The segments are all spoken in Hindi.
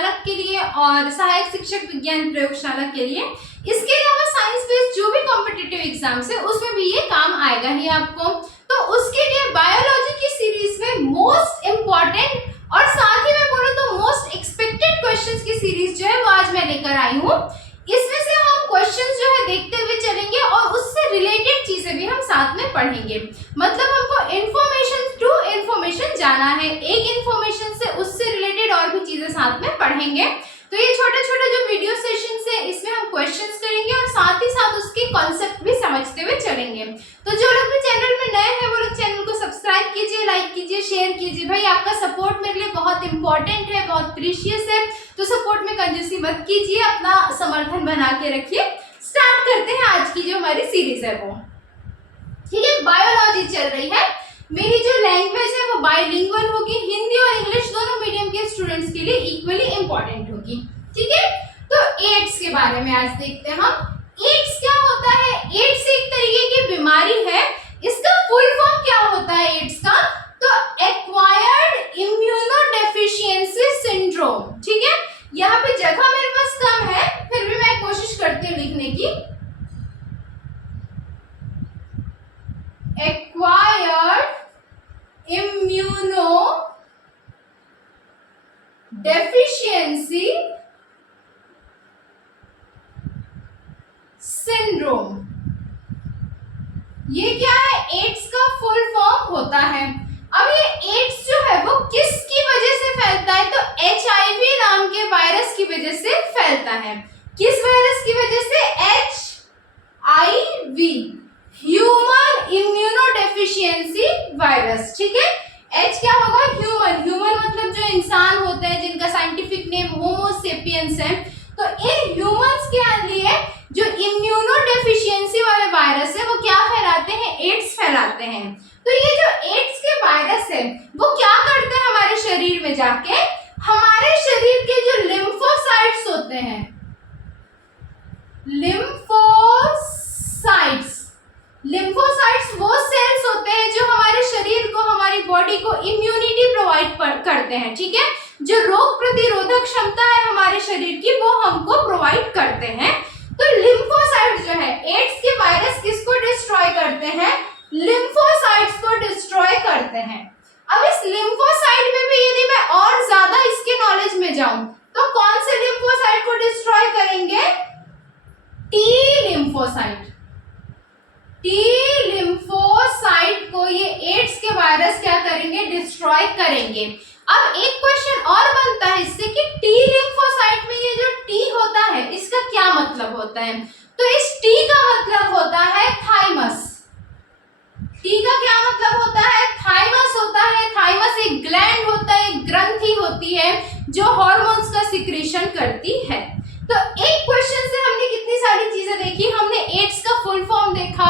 प्रयोगशाला के लिए और सहायक शिक्षक विज्ञान प्रयोगशाला के लिए। इसके अलावा साइंस बेस्ड जो भी कॉम्पिटिटिव एग्जाम्स है उसमें भी ये काम आएगा ही आपको। तो उसके लिए बायोलॉजी की सीरीज में मोस्ट इम्पॉर्टेंट और साथ ही मैं बोलूं तो मोस्ट एक्सपेक्टेड क्वेश्चंस की सीरीज जो है वो आज मैं लेकर आई हूँ। इसमें से हम क्वेश्चंस जो है देखते हुए चलेंगे और उससे रिलेटेड चीजें भी हम साथ में पढ़ेंगे। मतलब हमको इन्फॉर्मेशन टू इन्फॉर्मेशन जाना है, एक इन्फॉर्मेशन से उससे रिलेटेड और भी चीजें साथ में पढ़ेंगे। तो ये छोटे छोटे जो वीडियो सेशंस है इसमें हम क्वेश्चंस करेंगे और साथ ही साथ उसके कॉन्सेप्ट भी समझते हुए चलेंगे। तो जो लोग भी चैनल में नए हैं वो लोग चैनल को सब्सक्राइब कीजिए, लाइक कीजिए, शेयर कीजिए। भाई आपका सपोर्ट मेरे लिए बहुत इंपॉर्टेंट है, बहुत प्रीशियस है, तो सपोर्ट में कंजूसी मत कीजिए, अपना समर्थन बना के रखिए। स्टार्ट करते हैं आज की जो हमारी सीरीज है वो। ठीक है, बायोलॉजी चल रही है। मेरी जो लैंग्वेज है वो बाइलिंगुअल होगी, हिंदी और इंग्लिश दोनों मीडियम के स्टूडेंट्स के लिए इक्वली इंपॉर्टेंट होगी। ठीक है, तो एड्स के बारे में आज देखते हैं हम। एड्स क्या होता है? एड्स एक तरीके की बीमारी है। इसका फुल फॉर्म क्या होता है एड्स का? तो एक्वायर्ड इम्यूनोडेफिशिएंसी सिंड्रोम। ठीक है, यहाँ पे जगह मेरे पास कम है, फिर भी मैं कोशिश करती हूँ लिखने की। एक्वायर्ड इम्यूनो डेफिशिएंसी सिंड्रोम, ये क्या है? एड्स का फुल फॉर्म होता है। अब ये एड्स जो है वो किसकी वजह से फैलता है? तो HIV नाम के वायरस की वजह से फैलता है। किस वायरस की वजह से? HIV, human immunodeficiency virus. ठीक है, H क्या होगा? ह्यूमन। ह्यूमन मतलब जो इंसान होते हैं जिनका साइंटिफिक नेम होमो सेपियंस है। तो इन ह्यूमंस के लिए जो इम्यूनोडेफिशिएंसी वाले वायरस है वो क्या फैलाते हैं? एड्स फैलाते हैं। तो ये जो एड्स के वायरस है वो क्या करते हैं हमारे शरीर में जाके? हमारे शरीर के जो लिम्फोसाइट्स होते हैं, लिम्फोसाइट्स वो सेल्स होते हैं जो हमारे शरीर को, हमारी बॉडी को इम्यूनिटी प्रोवाइड करते हैं। ठीक है, जो रोग प्रतिरोधक क्षमता है हमारे शरीर की वो हमको प्रोवाइड करते हैं। तो लिम्फोसाइट्स जो है, एड्स के वायरस किसको डिस्ट्रॉय करते हैं? लिम्फोसाइट्स को डिस्ट्रॉय करते हैं। अब इस लिम्फोसाइट में भी यदि मैं और ज्यादा इसके नॉलेज में जाऊं तो कौन से लिम्फोसाइट को डिस्ट्रॉय करेंगे? T lymphocyte. टी लिम्फोसाइट को ये एड्स के वायरस क्या करेंगे? डिस्ट्रॉय करेंगे। अब एक क्वेश्चन और बनता है इससे कि टी लिम्फोसाइट में ये जो टी होता है इसका क्या मतलब होता है? तो इस टी का मतलब होता है थाइमस। टी का क्या मतलब होता है? थाइमस होता है। थाइमस एक ग्लैंड होता है, एक ग्रंथि होती है जो हार्मोन्स का सिक्रीशन करती है। तो एक क्वेश्चन से हमने कितनी सारी चीजें देखी। हमने एड्स का फुल फॉर्म देखा,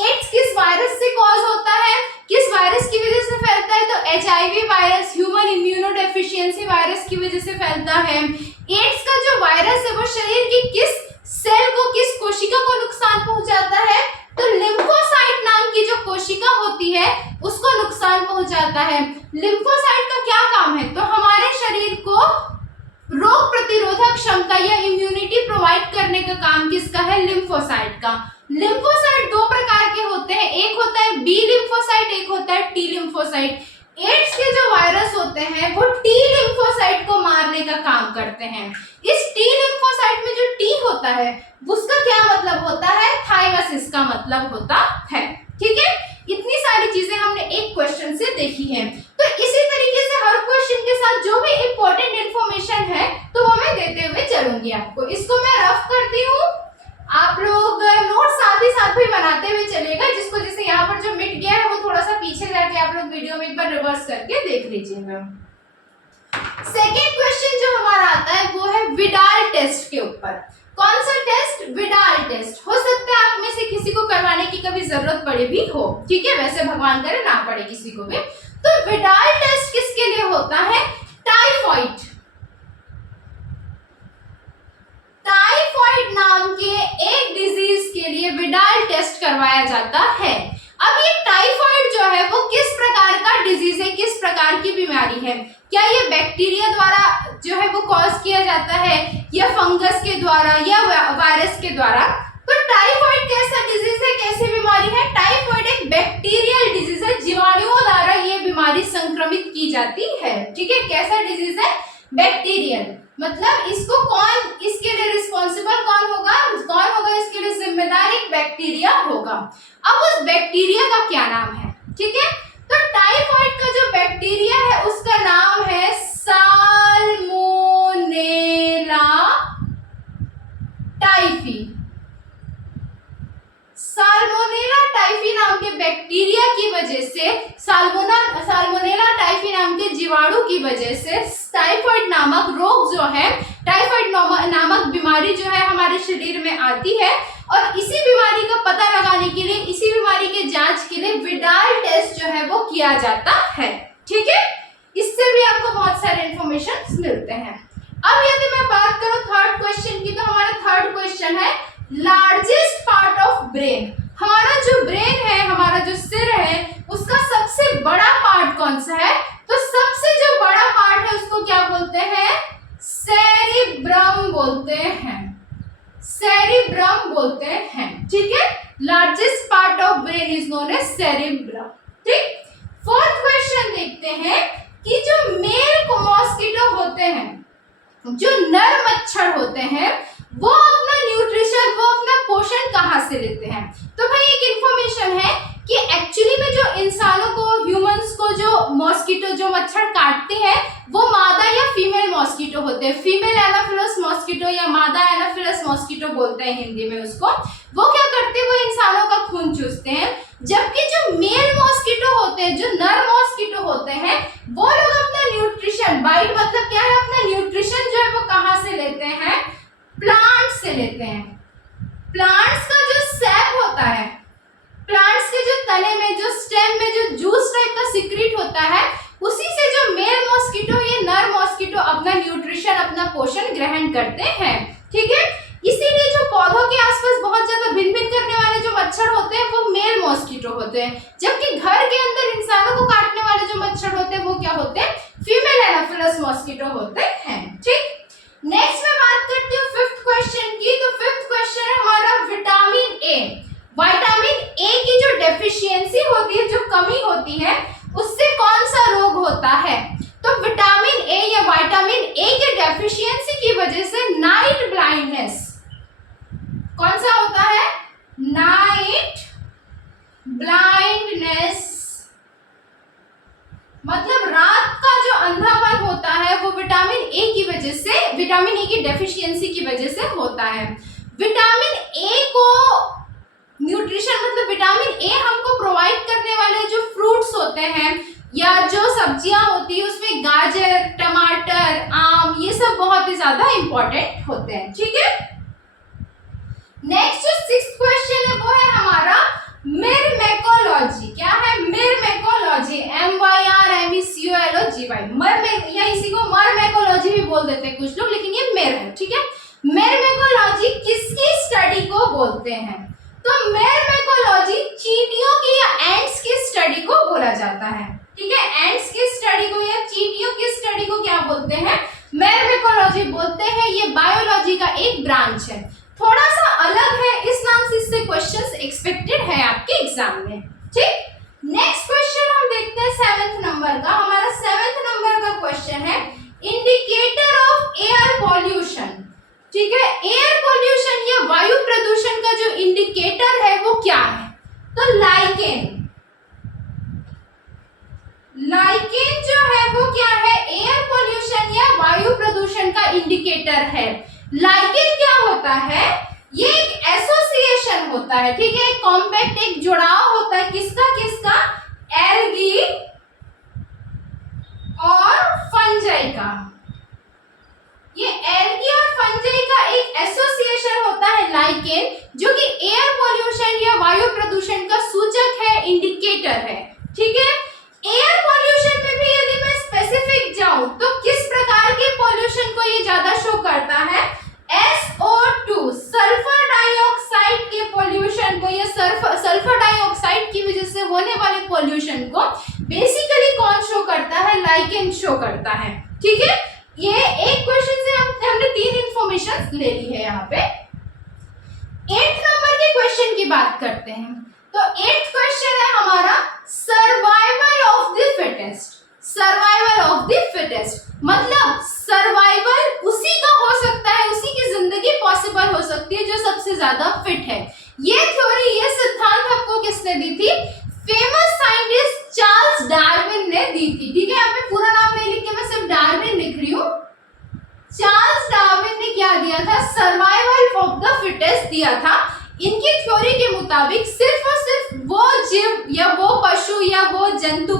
एड्स किस वायरस से कॉज होता है, किस वायरस की वजह से फैलता है? तो HIV virus, human immunodeficiency virus की वजह से फैलता है। एड्स का जो वायरस है वो शरीर की किस सेल को, किस कोशिका को नुकसान पहुंचाता है? तो लिम्फोसाइट नाम की जो कोशिका होती है उसको नुकसान पहुंचाता है। लिम्फोसाइट का क्या काम है? तो हमारे शरीर को रोग प्रतिरोधक क्षमता या इम्यूनिटी प्रोवाइड करने का काम किसका है? लिम्फोसाइट का। लिम्फोसाइट दो प्रकार के होते हैं, एक होता है बी लिम्फोसाइट, एक होता है टी लिम्फोसाइट। एड्स के जो वायरस होते हैं वो टी लिम्फोसाइट को मारने का काम करते हैं। इस टी लिम्फोसाइट में जो टी होता है उसका क्या मतलब होता है? थाइमस इसका मतलब होता है। ठीक है, इतनी सारी चीजें हमने एक क्वेश्चन से देखी है। तो इसी तरीके से हर क्वेश्चन के साथ जो भी इंपॉर्टेंट इंफॉर्मेशन है तो वो मैं देते हुए चलूंगी आपको। इसको मैं रफ करती हूँ, आप लोग नोट साथ ही साथ भी बनाते हुए चलेगा। जिसको जैसे यहाँ पर जो मिट गया है वो थोड़ा सा पीछे जाके आप लोग वीडियो में एक बार रिवर्स करके देख लीजिएगा। सेकेंड क्वेश्चन जो हमारा आता है वो है विडाल टेस्ट के ऊपर। कौन सा टेस्ट? Widal test. हो सकता है आप में से किसी को करवाने की कभी जरूरत पड़े भी हो। ठीक है, वैसे भगवान करे ना पड़े किसी को भी। तो विडाल टेस्ट किसके लिए होता है? टाइफॉइड। टाइफॉइड नाम के एक डिजीज के लिए विडाल टेस्ट करवाया जाता है। अब ये टाइफॉइड जो है वो किस प्रकार का डिजीज है, किस प्रकार की बीमारी है? क्या ये बैक्टीरिया द्वारा जो है वो कॉज किया जाता है, या फंगस के द्वारा, या वायरस के द्वारा? तो टाइफाइड कैसा डिजीज है, कैसी बीमारी है? टाइफाइड एक बैक्टीरियल डिजीज है, जीवाणुओं द्वारा ये बीमारी संक्रमित की जाती है। ठीक है, कैसा डिजीज है? बैक्टीरियल। मतलब इसको कौन, इसके लिए रिस्पॉन्सिबल कौन होगा इसके लिए जिम्मेदार? एक बैक्टीरिया होगा। अब उस बैक्टीरिया का क्या नाम है? ठीक है, तो टाइफाइड का जो बैक्टीरिया है उसका नाम है साल्मोनेला टाइफी। साल्मोनेला टाइफी नाम के बैक्टीरिया की वजह से, साल्मोनेला टाइफी नाम के जीवाणु की वजह से टाइफाइड नामक रोग जो है, टाइफाइड नामक बीमारी जो है हमारे शरीर में आती है। और इसी बीमारी का पता लगाने के लिए, इसी बीमारी के जांच के लिए विडाल टेस्ट जो है वो किया जाता है। ठीक है, इससे भी आपको बहुत सारे इंफॉर्मेशन मिलते हैं। अब यदि मैं बात करूं थर्ड क्वेश्चन की, तो हमारा थर्ड क्वेश्चन है लार्जेस्ट पार्ट ऑफ ब्रेन। हमारा जो ब्रेन है, हमारा जो सिर है, उसका सबसे बड़ा पार्ट कौन सा है? तो सबसे जो बड़ा पार्ट है उसको क्या बोलते हैं? सेरिब्रम बोलते हैं, सेरिब्रम बोलते हैं। ठीक है, largest part of brain is known as cerebrum. ठीक, फोर्थ क्वेश्चन देखते हैं कि जो मेल मॉस्किटो होते हैं, जो नर मच्छर होते हैं, वो अपना न्यूट्रिशन, वो अपना पोषण कहाँ से लेते हैं? तो भाई एक इंफॉर्मेशन है कि एक्चुअली में जो इंसानों को, ह्यूमंस को जो मॉस्किटो, जो मच्छर काटते हैं, वो मादा या फीमेल मॉस्किटो होते हैं। फीमेल एनाफिलस मॉस्किटो या मादा एनाफिलस मॉस्किटो बोलते हैं हिंदी में उसको। वो क्या करते हैं? वो इंसानों का खून चूसते हैं। जबकि जो मेल मॉस्किटो होते हैं, जो नर मॉस्किटो होते हैं, वो लोग अपना न्यूट्रिशन, बाइट मतलब क्या है? अपना न्यूट्रिशन जो है वो कहाँ से लेते हैं? प्लांट से लेते हैं। प्लांट्स का जो सैप होता है, प्लांट्स के जो तने में, जो स्टेम में जो जूस टाइप का सीक्रेट होता है, उसी से जो मेल मॉस्किटो, ये नर मॉस्किटो अपना न्यूट्रिशन, अपना पोषण ग्रहण करते हैं। ठीक है, इसीलिए जो पौधों के आसपास बहुत ज्यादा भिन-भिन करने वाले जो मच्छर होते हैं वो मेल मॉस्किटो होते हैं, जबकि घर के अंदर इंसानों को काटने वाले जो मच्छर होते हैं वो क्या होते हैं? फीमेल एनाफिलस मॉस्किटो होते हैं। ठीक, नेक्स्ट मैं बात करती हूँ फिफ्थ क्वेश्चन की। तो फिफ्थ क्वेश्चन है हमारा विटामिन ए। विटामिन ए की जो डेफिशिएंसी होती है, जो कमी होती है, उससे कौन सा रोग होता है? तो विटामिन ए या विटामिन ए के डेफिशिएंसी की वजह से नाइट ब्लाइंडनेस, कौन सा होता है? नाइट ब्लाइंडनेस, मतलब रात का जो अंधापन होता है वो विटामिन ए की वजह से, विटामिन ए की डेफिशिएंसी की वजह से होता है। विटामिन ए को न्यूट्रिशन, मतलब विटामिन ए हमको प्रोवाइड करने वाले जो फ्रूट्स होते हैं या जो सब्जियां होती है, उसमें गाजर, टमाटर, आम, ये सब बहुत ही ज्यादा इंपॉर्टेंट होते हैं। ठीक है, नेक्स्ट जो सिक्स्थ क्वेश्चन है वो है हमारा मिरमेकोलॉजी। क्या है? मिरमेकोलॉजी, MYRMECOLOGY, या इसी को मरमेकोलॉजी भी बोल देते हैं कुछ लोग, लेकिन ये मेर है। ठीक है, मिरमेकोलॉजी किसकी स्टडी को बोलते हैं? तो मिरमेकोलॉजी चींटियों की या एंट्स की स्टडी को बोला जाता है। ठीक है, एंट्स की स्टडी को या चींटियों की स्टडी को क्या बोलते हैं? मिरमेकोलॉजी बोलते हैं। ये बायोलॉजी का एक ब्रांच है, थोड़ा सा अलग है, इस नाम से इससे क्वेश्चंस एक्सपेक्टेड है आपके एग्जाम में। ठीक, नेक्स्ट क्वेश्चन हम देखते हैं 7th नंबर का। हमारा 7th नंबर का क्वेश्चन है इंडिकेटर ऑफ एयर पॉल्यूशन। ठीक है, एयर पॉल्यूशन या वायु प्रदूषण का जो इंडिकेटर है वो क्या है? तो लाइकेन, लाइकेन जो है वो क्या है? एयर पॉल्यूशन या वायु प्रदूषण का इंडिकेटर है। लाइकेन क्या होता है? ये एक एसोसिएशन होता है। ठीक है, एक कॉम्पैक्ट, एक जुड़ाव होता है, किसका किसका? एल्गी और फंजाई का। ये एल्गी और फंजाई का एक एसोसिएशन होता है लाइकेन, जो कि एयर पॉल्यूशन या वायु प्रदूषण का सूचक है, इंडिकेटर है। ठीक है, एयर पॉल्यूशन में भी यदि मैं स्पेसिफिक जाऊं तो किस प्रकार के पॉल्यूशन को ये ज्यादा शो करता है? SO2, सल्फर डाइऑक्साइड के पॉल्यूशन को, या सल्फर डाइऑक्साइड की वजह से होने वाले पॉल्यूशन को बेसिकली कौन शो करता है? लाइकेन शो करता करता है। ठीक है, ये एक क्वेश्चन से हमने 3 इंफॉर्मेशन ले ली है। यहाँ पे 8 नंबर के क्वेश्चन की बात करते हैं। तो 8th क्वेश्चन है हमारा survival of the fittest. Survival of the fittest मतलब सर्वाइवल उसी का हो सकता है, उसी की जिंदगी पॉसिबल हो सकती है जो सबसे ज्यादा फिट है। ये थ्योरी, ये सिद्धांत आपको किसने दी थी? फेमस साइंटिस्ट चार्ल्स डार्विन ने दी थी। ठीक है, यहाँ पे पूरा नाम नहीं लिख के मैं सिर्फ डार्विन लिख रही हूँ। चार्ल्स डार्विन ने क्या दिया था? सर्वाइवल ऑफ द फिटेस्ट दिया था। इनकी थ्योरी के मुताबिक सिर्फ और सिर्फ वो जीव या वो पशु या वो जंतु,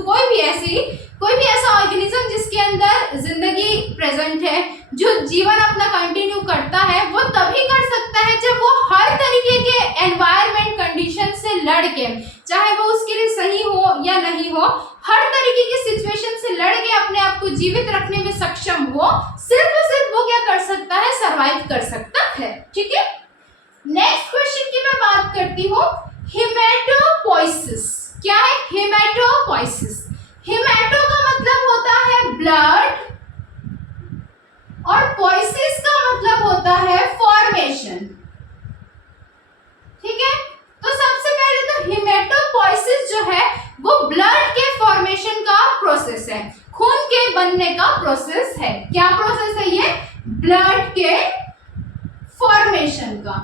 कोई भी ऐसा ऑर्गेनिज्म जिसके अंदर जिंदगी प्रेजेंट है, जो जीवन अपना कंटिन्यू करता है, वो तभी कर सकता है जब वो हर तरीके के एनवायरमेंट कंडीशन से लड़ के, चाहे वो उसके लिए सही हो या नहीं हो, हर तरीके की सिचुएशन से लड़ के अपने आप को जीवित रखने में सक्षम हो, सिर्फ और सिर्फ वो क्या कर सकता है? सर्वाइव कर सकता है। ठीक है, नेक्स्ट क्वेश्चन की मैं बात करती हूँ, हेमेटोपोइसिस। क्या है हेमेटोपोइसिस? हेमेटो का मतलब होता है ब्लड और पोइसिस का मतलब होता है फॉर्मेशन। ठीक है, तो सबसे पहले तो हेमेटोपोइसिस जो है वो ब्लड के फॉर्मेशन का प्रोसेस है, खून के बनने का प्रोसेस है। क्या प्रोसेस है ये? ब्लड के फॉर्मेशन का,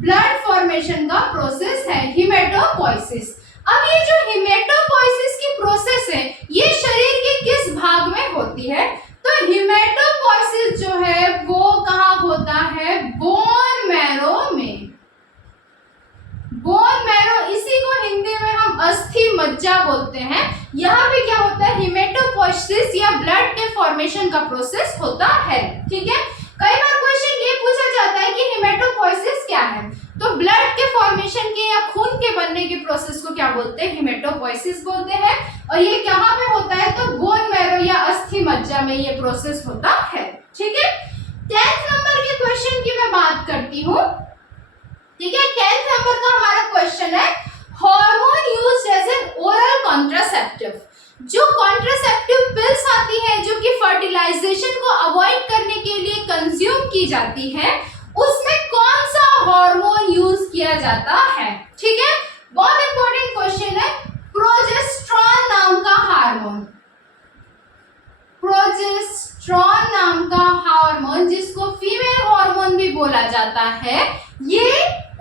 ब्लड फॉर्मेशन का प्रोसेस है हेमेटोपोइसिस। अब ये जो हेमेटोपोइसिस की प्रोसेस है, ये शरीर के किस भाग में होती है? तो हेमेटोपोइसिस जो है वो कहाँ होता है? बोन मैरो में। बोन मैरो, इसी को हिंदी में हम अस्थि मज्जा बोलते हैं। यहाँ पे क्या होता है? हेमेटोपोइसिस या ब्लड के फॉर्मेशन का प्रोसेस होता है। ठीक है, कई बार क्वेश्चन ये पूछा जाता है कि हेमेटोपोइसिस क्या है, तो ब्लड के फॉर्मेशन के या खून के बनने के प्रोसेस को क्या बोलते हैं? हेमेटोपोइसिस बोलते हैं। और ये कहाँ पे होता है? तो बोन मैरो या अस्थि मज्जा में ये प्रोसेस होता है। ठीक है, 10th नंबर के क्वेश्चन की मैं बात करती हूँ। ठीक है, 10th नंबर का हमारा क्वेश्चन है, hormone used as an oral contraceptive. जो कॉन्ट्रासेप्टिव पिल्स आती है जो कि फर्टिलाइजेशन को अवॉइड करने के लिए कंज्यूम की जाती है, उसमें कौन सा हार्मोन यूज किया जाता है? ठीक है, बहुत इंपॉर्टेंट क्वेश्चन है। प्रोजेस्टेरॉन नाम का हार्मोन, प्रोजेस्टेरॉन नाम का हार्मोन जिसको फीमेल हार्मोन भी बोला जाता है, ये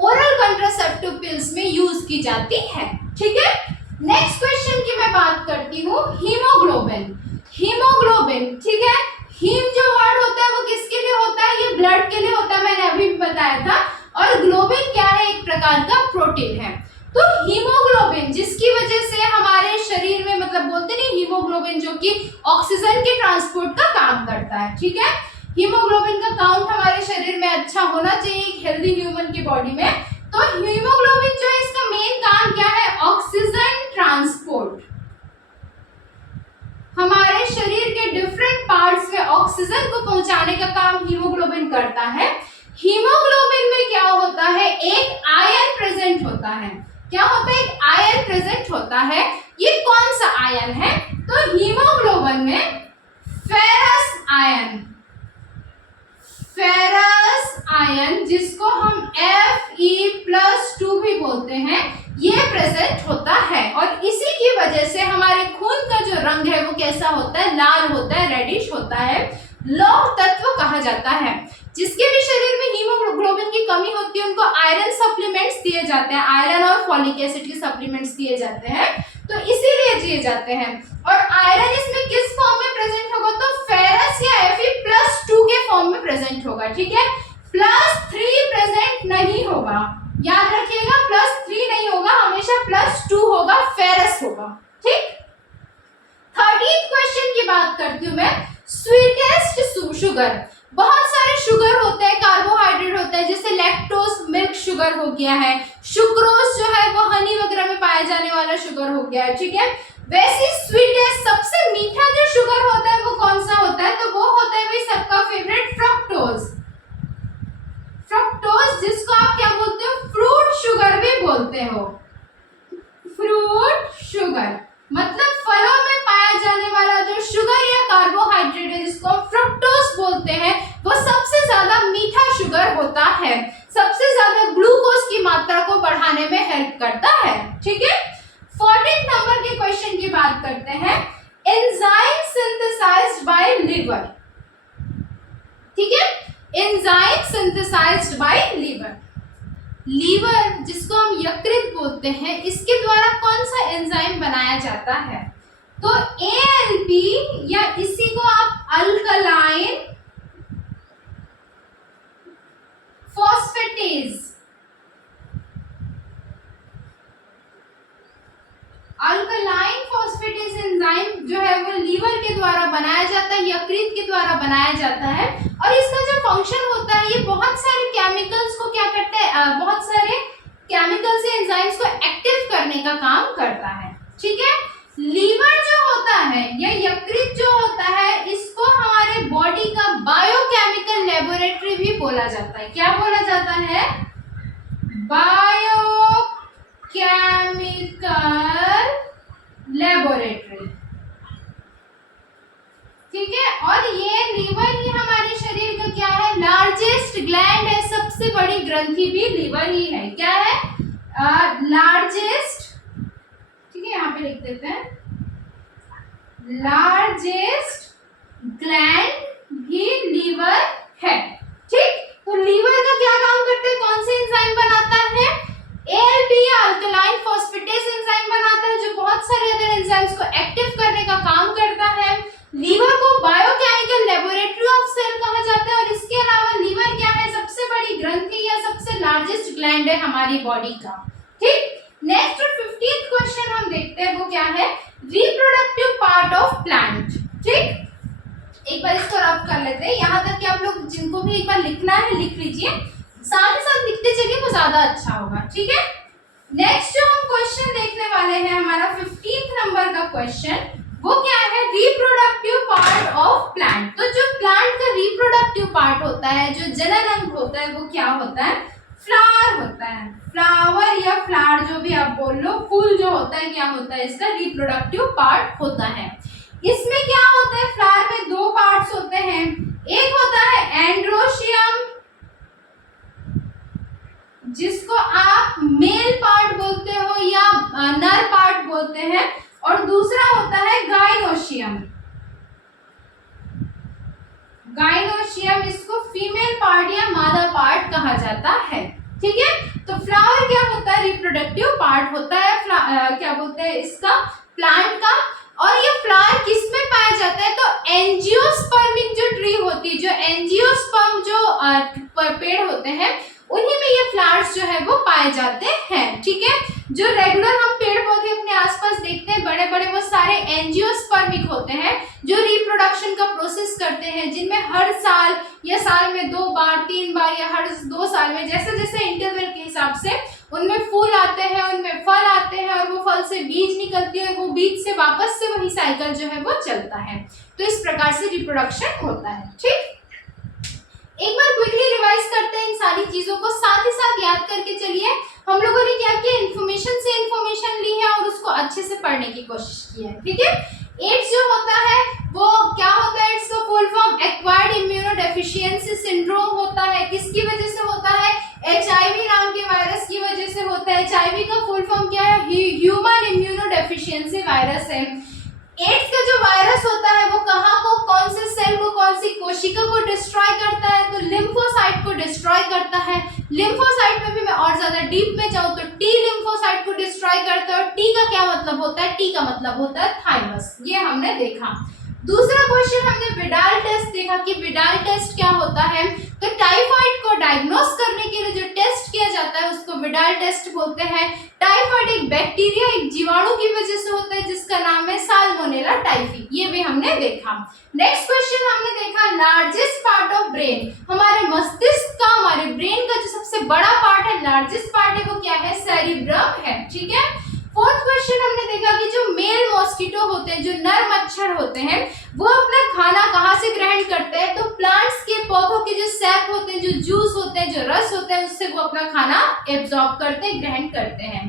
ओरल कॉन्ट्रासेप्टिव पिल्स में यूज की जाती है। ठीक है, नेक्स्ट क्वेश्चन की मैं बात करती हूँ, हीमोग्लोबिन। हीमोग्लोबिन, ठीक है, हीम जो वर्ड होता है वो किसके लिए होता है? ये ब्लड के लिए होता है, मैंने अभी भी बताया था। और ग्लोबिन क्या है? एक प्रकार का प्रोटीन है। तो हीमोग्लोबिन जिसकी वजह से हमारे शरीर में, मतलब बोलते नहीं हीमोग्लोबिन जो कि ऑक्सीजन के ट्रांसपोर्ट का काम करता है। ठीक है, हीमोग्लोबिन का काउंट हमारे शरीर में अच्छा होना चाहिए एक हेल्दी ह्यूमन की बॉडी में। तो हीमोग्लोबिन जो है इसका मेन काम क्या है? Oxygen transport. हमारे शरीर के डिफरेंट पार्ट्स में ऑक्सीजन को पहुंचाने का काम हीमोग्लोबिन करता है। हीमोग्लोबिन में क्या होता है? एक आयन प्रेजेंट होता है। क्या होता है? एक आयन प्रेजेंट होता है। ये कौन सा आयन है? तो हीमोग्लोबिन में फेरस आयन, फेरस आयन जिसको हम Fe+2 भी बोलते हैं, ये प्रेजेंट होता है। और इसी की वजह से हमारे खून का जो रंग है वो कैसा होता है? लाल होता है, रेडिश होता है। लौह तत्व कहा जाता है। जिसके भी शरीर में हीमोग्लोबिन की कमी होती है उनको आयरन सप्लीमेंट्स दिए जाते हैं, आयरन और फॉलिक एसिड के सप्लीमेंट्स दिए जाते हैं, तो इसीलिए दिए जाते हैं। और आयरन इसमें किस फॉर्म में प्रेजेंट होगा? तो फेरस या Fe+2 के फॉर्म में प्रेजेंट होगा। ठीक है, +3 प्रेजेंट नहीं होगा, याद रखिएगा, +3 नहीं होगा, हमेशा +2 होगा, फेरस होगा। ठीक, 13th क्वेश्चन की बात करती हूँ मैं, स्वीटेस्ट शुगर। बहुत सारे शुगर होते हैं, कार्बोहाइड्रेट होता है, जैसे लैक्टोज मिल्क शुगर हो गया है, सुक्रोज जो है वो हनी वगैरह में पाया जाने वाला शुगर हो गया है। ठीक है, वैसे स्वीटेस्ट सबसे मीठा जो शुगर होता है वो कौन सा होता है? तो वो होता है भाई सबका फेवरेट फ्रक्टोज। फ्रक्टोज जिसको आप क्या बोलते हो? फ्रूट शुगर भी बोलते हो। फ्रूट शुगर मतलब फलों में पाया जाने वाला है, सबसे ज्यादा ग्लूकोज की मात्रा को बढ़ाने में हेल्प करता है। ठीक है, 14 नंबर के क्वेश्चन की बात करते हैं, एंजाइम सिंथेसाइज्ड बाय लिवर। ठीक है, enzyme synthesized by liver. Liver जिसको हम यकृत बोलते हैं, इसके द्वारा कौन सा एंजाइम बनाया जाता है? तो ALP या इसी को आप alkaline phosphatase, alkaline phosphatase enzyme जो है वो लीवर के द्वारा बनाया जाता है, यकृत के द्वारा बनाया जाता है। और इसका जो फंक्शन होता है, ये बहुत सारे केमिकल्स को क्या करता है, बहुत सारे केमिकल से एंजाइम्स को एक्टिव करने का काम करता है। ठीक है, लीवर जो होता है या यकृत जो होता है, इसको हमारे बॉडी का बायोकेमिकल लेबोरेटरी भी बोला जाता है। क्या बोला जाता है? Biochemical laboratory. ठीक है, और ये लीवर ही हमारे शरीर का क्या है, लार्जेस्ट ग्लैंड है, सबसे बड़ी ग्रंथि भी लीवर ही है। क्या है? लार्जेस्ट, ठीक है, यहाँ पे लिख देते हैं, लार्जेस्ट ग्लैंड भी लीवर है। ठीक, तो लीवर का क्या काम करते हैं, कौन से एंजाइम बनाता है? ALP या अल्कलाइन फॉस्फेटेज एंजाइम बनाता है, जो बहुत सारे अदर एंजाइम्स को एक्टिव करने का काम करता है। लीवर को बायोकेमिकल लेबोरेटरी ऑफ सेल कहा जाता है, और इसके अलावा लीवर क्या है, सबसे बड़ी ग्रंथि या सबसे लार्जेस्ट ग्लैंड है हमारी बॉडी का। ठीक, नेक्स्ट 15th क्वेश्चन हम देखते हैं, वो क्या है, रिप्रोडक्टिव पार्ट ऑफ प्लांट। ठीक, एक बार इसको रफ कर लेते हैं, यहाँ तक कि आप लोग जिनको भी एक बार लिखना है लिख लीजिए, साथ ही साथ लिखते चलिए वो ज्यादा अच्छा होगा। ठीक है, नेक्स्ट जो हम क्वेश्चन देखने वाले हैं, हमारा 15th नंबर का क्वेश्चन, वो क्या है, रिप्रोडक्टिव पार्ट ऑफ प्लांट। तो जो प्लांट का रिप्रोडक्टिव पार्ट होता है, जो जनन अंग होता है, वो क्या होता है? फ्लावर होता है। फ्लावर या फ्लावर जो भी आप बोल लो, फूल जो होता है, क्या होता है, इसका रिप्रोडक्टिव पार्ट होता है। इसमें क्या होता है, फ्लावर में दो पार्ट्स होते हैं, एक होता है एंड्रोशियम, जिसको आप मेल पार्ट बोलते हो या नर पार्ट बोलते हैं, और दूसरा होता है गाइनोशियम। गाइनोशियम, इसको फीमेल पार्ट या मादा पार्ट कहा जाता है। ठीक है, तो फ्लावर क्या होता है, रिप्रोडक्टिव पार्ट होता है, क्या बोलते हैं इसका, प्लांट का। और ये फ्लावर किस में पाया जाता है, तो एंजियोस्पर्मिक जो ट्री होती है, जो एंजियोस्पर्म जो पेड़ होते हैं, उन्हीं में ये फ्लावर्स जो है वो पाए जाते हैं। ठीक है, जो रेगुलर हम पेड़ पौधे अपने आसपास देखते हैं बड़े बड़े, वो सारे एंजियोस्पर्मिक होते हैं, जो रिप्रोडक्शन का प्रोसेस करते हैं, जिनमें हर साल या साल में 2 बार 3 बार या हर 2 साल में, जैसे जैसे इंटरवल के हिसाब से उनमें फूल आते हैं, उनमें फल आते हैं, और वो फल से बीज निकलती है, वो बीज से वापस से वही साइकिल जो है वो चलता है। तो इस प्रकार से रिप्रोडक्शन होता है। ठीक, एक बार क्विकली रिवाइज करते हैं इन सारी चीजों को, साथ ही साथ याद करके चलिए। हम लोगों ने क्या किया, इन्फॉर्मेशन से इन्फॉर्मेशन ली है और उसको अच्छे से पढ़ने की कोशिश की है। ठीक है, एड्स जो होता है वो क्या होता है, एड्स का full form acquired immunodeficiency syndrome होता है। किसकी वजह से होता है? HIV नाम के वायरस की वजह से होता है। HIV का फुल फॉर्म क्या है? ह्यूमन इम्यूनोडेफिशिएंसी वायरस है। एड्स का जो वायरस होता है वो कहाँ को, कौन से सेल को, कौन सी कोशिका को डिस्ट्रॉय करता है? तो लिम्फोसाइट को डिस्ट्रॉय करता है। लिम्फोसाइट में भी मैं और ज्यादा डीप में जाऊँ तो टी लिम्फोसाइट को डिस्ट्रॉय करता है। और टी का क्या मतलब होता है? टी का मतलब होता है थाइमस। ये हमने देखा। दूसरा क्वेश्चन हमने विडाल टेस्ट देखा कि विडाल टेस्ट क्या होता है। तो टाइफाइड को डायग्नोस करने के लिए जो टेस्ट किया जाता है उसको विडाल टेस्ट बोलते हैं। टाइफाइड एक बैक्टीरिया, एक जीवाणु की वजह से होता है जिसका नाम है साल्मोनेला टाइफी। ये भी हमने देखा। नेक्स्ट क्वेश्चन हमने देखा लार्जेस्ट पार्ट ऑफ ब्रेन। हमारे मस्तिष्क का, हमारे ब्रेन का जो सबसे बड़ा पार्ट है, लार्जेस्ट पार्ट है, वो क्या है? सेरिब्रम है। ठीक है। फोर्थ क्वेश्चन हमने देखा कि जो मेल मॉस्किटो होते हैं, जो नर मच्छर होते हैं, वो अपना खाना कहाँ से ग्रहण करते हैं? तो प्लांट्स के, पौधों के जो सैप होते हैं, जो जूस होते हैं, जो रस होते हैं, उससे वो अपना खाना एब्जॉर्ब करते हैं, ग्रहण करते हैं।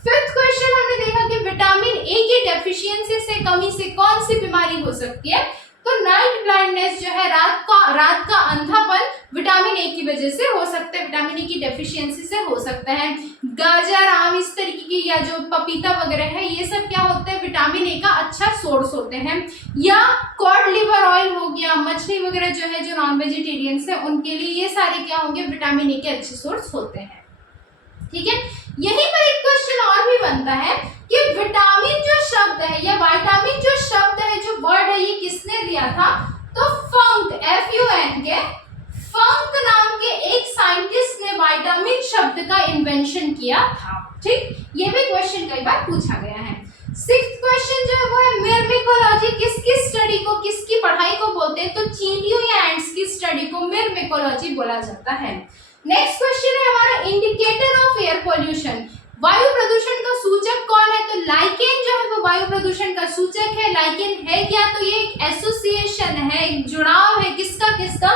फिफ्थ क्वेश्चन हमने देखा कि विटामिन ए की डेफिशिएंसी से, कमी से कौन सी बीमारी हो सकती है? तो नाइट ब्लाइंडनेस जो है, रात का अंधापन विटामिन ए की वजह से हो सकता है, विटामिन ए की डेफिशिएंसी से हो सकता है। गाजर, आम, इस तरीके की, या जो पपीता वगैरह है, ये सब क्या होते हैं, विटामिन ए का अच्छा सोर्स होते हैं। या कॉड लिवर ऑयल हो गया, मछली वगैरह जो है, जो नॉन वेजिटेरियंस है उनके लिए ये सारे क्या होंगे, विटामिन ए के अच्छे सोर्स होते हैं। ठीक है, यहीं पर एक क्वेश्चन और भी बनता है कि विटामिन जो शब्द है या विटामिन जो शब्द है, जो वर्ड है, ये किसने दिया था? तो फंक, FUN के फंक नाम के एक साइंटिस्ट ने विटामिन शब्द का इन्वेंशन किया था। ठीक, ये भी क्वेश्चन कई बार पूछा गया है। 6th क्वेश्चन जो है वो है मिर्मिकोलॉजी किसकी स्टडी को, किसकी पढ़ाई को बोलते हैं? तो चींटियों या एंट्स की स्टडी को मिर्मिकोलॉजी बोला जाता है। नेक्स्ट क्वेश्चन है हमारा इंडिकेटर ऑफ एयर पोल्यूशन, वायु प्रदूषण का सूचक कौन है? तो लाइकेन जो है वो वायु प्रदूषण का सूचक है। लाइकेन है क्या? तो ये एक एसोसिएशन है, एक जुड़ाव है, किसका किसका?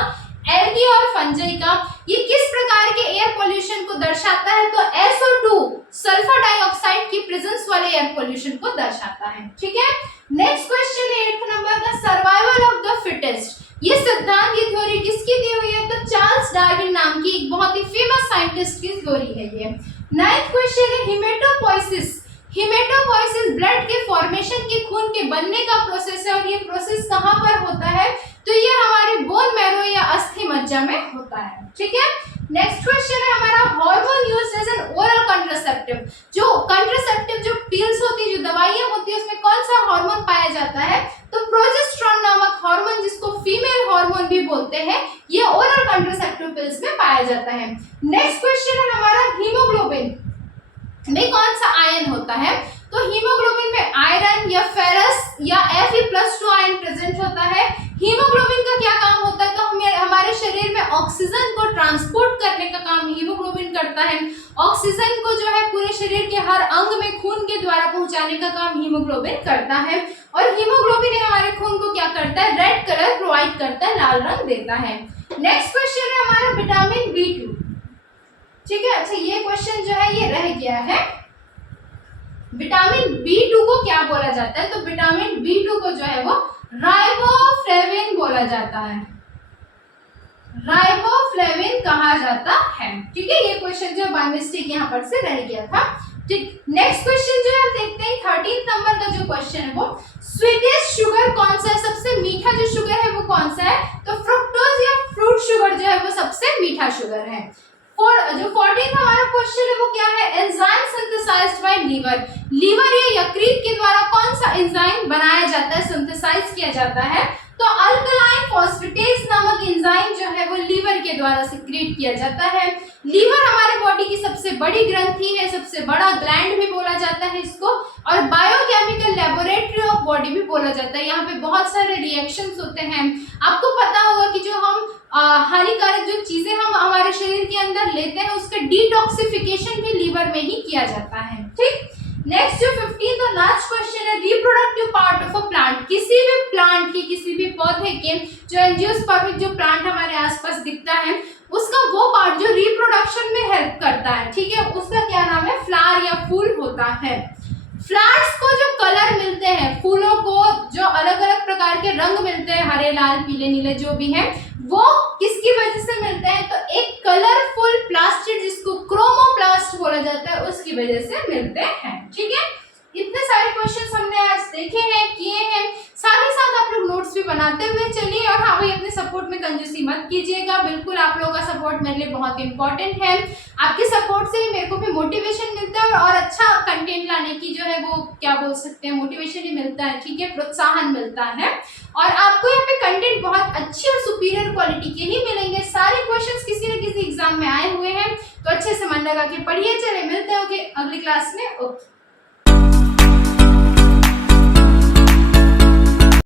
एल्गी और फंजाई का। ये किस प्रकार के एयर पोल्यूशन को दर्शाता है? तो SO2 सल्फर डाइऑक्साइड की प्रेजेंस वाले एयर पोल्यूशन को दर्शाता है। ठीक है, नेक्स्ट क्वेश्चन है 8th नंबर का, सर्वाइवल ऑफ द फिटेस्ट, ये सिद्धांत, ये थ्योरी किसकी दी हुई है? तो चार्ल्स डार्विन नाम की एक बहुत ही फेमस साइंटिस्ट की थ्योरी है ये। 9th क्वेश्चन है हिमेटोपोइसिस, हिमेटोपोइसिस ब्लड के फॉर्मेशन के, खून के बनने का प्रोसेस है, और ये प्रोसेस कहाँ पर होता है? तो ये हमारे बोन मैरो या अस्थि मज्जा में होता है। ठीक है, नेक्स्ट क्वेश्चन है हमारा hormone used as an oral contraceptive, जो कंट्रासेप्टिव जो पिल्स होती है, जो दवाइयां होती है, उसमें कौन सा हार्मोन पाया जाता है? तो प्रोजेस्टेरोन नामक हार्मोन, जिसको फीमेल हार्मोन भी बोलते हैं, ये ओरल कंट्रासेप्टिव पिल्स में पाया जाता है। नेक्स्ट क्वेश्चन है हमारा हीमोग्लोबिन में कौन सा आयन होता है? तो हीमोग्लोबिन में आयरन या फेरस या Fe+2 आयन प्रेजेंट होता है। हीमोग्लोबिन का क्या काम होता है? तो हमारे शरीर में ऑक्सीजन को ट्रांसपोर्ट करने का काम हीमोग्लोबिन करता है। ऑक्सीजन को जो है पूरे शरीर के हर अंग में खून के द्वारा पहुंचाने का काम हीमोग्लोबिन करता है। और हीमोग्लोबिन हमारे खून को क्या करता है? रेड कलर प्रोवाइड करता है, लाल रंग देता है। नेक्स्ट क्वेश्चन है हमारा विटामिन B2। ठीक है, अच्छा ये क्वेश्चन जो है ये रह गया है, विटामिन B2 को क्या बोला जाता है? तो विटामिन B2 को जो है वो राइबोफ्लेविन बोला जाता है, राइबोफ्लेविन कहा जाता है। ठीक है, ये क्वेश्चन जो बाय मिस्टेक यहाँ पर से रह गया था। ठीक, नेक्स्ट क्वेश्चन जो है देखते हैं 13th नंबर का जो क्वेश्चन है वो, स्वीटेस्ट शुगर कौन सा है? सबसे मीठा जो शुगर है वो कौन सा है? तो फ्रुक्टोज या फ्रूट शुगर जो है वो सबसे मीठा शुगर है। और जो 14th हमारा क्वेश्चन है वो क्या है? Enzyme synthesized by liver, liver या यकृत के द्वारा कौन सा एंजाइम बनाया जाता है, सिंथेसाइज किया जाता है? तो अल्कलाइन फॉस्फेटेज नामक एंजाइम जो है वो लीवर के द्वारा सिक्रीट किया जाता है। लीवर हमारे बॉडी की सबसे बड़ी ग्रंथि है, सबसे बड़ा ग्लैंड भी बोला जाता है इसको, और बायोकेमिकल लेबोरेटरी ऑफ बॉडी भी बोला जाता है। यहाँ पे बहुत सारे रिएक्शंस होते हैं। आपको पता होगा कि जो हम हानिकारक जो चीजें हम हमारे शरीर के अंदर लेते हैं, उसका डिटॉक्सिफिकेशन भी लीवर में ही किया जाता है। ठीक, नेक्स्ट जो 15th और लास्ट क्वेश्चन है, reproductive part of a plant, किसी भी प्लांट की, किसी भी पौधे के जो एंजियोस्पर्मिक जो प्लांट हमारे आसपास दिखता है, उसका वो पार्ट जो रिप्रोडक्शन में हेल्प करता है, ठीक है, उसका क्या नाम है? फ्लावर या फूल होता है। फ्लावर्स को जो कलर मिलते हैं, फूलों को जो अलग अलग प्रकार के रंग मिलते हैं, हरे, लाल, पीले, नीले जो भी हैं, वो किसकी वजह से मिलते हैं? तो एक कलरफुल प्लास्टिड जिसको क्रोमोप्लास्ट बोला जाता है, उसकी वजह से मिलते हैं। ठीक है, इतने सारे क्वेश्चंस हमने आज देखे हैं, किए हैं। साथ ही साथ आप लोग नोट्स भी बनाते हुए चलिए, और हाँ भाई अपने सपोर्ट में कंजूसी मत कीजिएगा। बिल्कुल आप लोगों का सपोर्ट मेरे लिए बहुत इंपॉर्टेंट है। आपके सपोर्ट से ही मेरे को भी मोटिवेशन मिलता है, और अच्छा कंटेंट लाने की जो है वो क्या बोल सकते हैं, मोटिवेशन ही मिलता है। ठीक है, प्रोत्साहन मिलता है, और आपको यहाँ पे कंटेंट बहुत अच्छी और सुपीरियर क्वालिटी के ही मिलेंगे। सारे क्वेश्चंस किसी न किसी एग्जाम में आए हुए हैं, तो अच्छे से मन लगा के पढ़िए। चले मिलते हैं अगली क्लास में। ओके।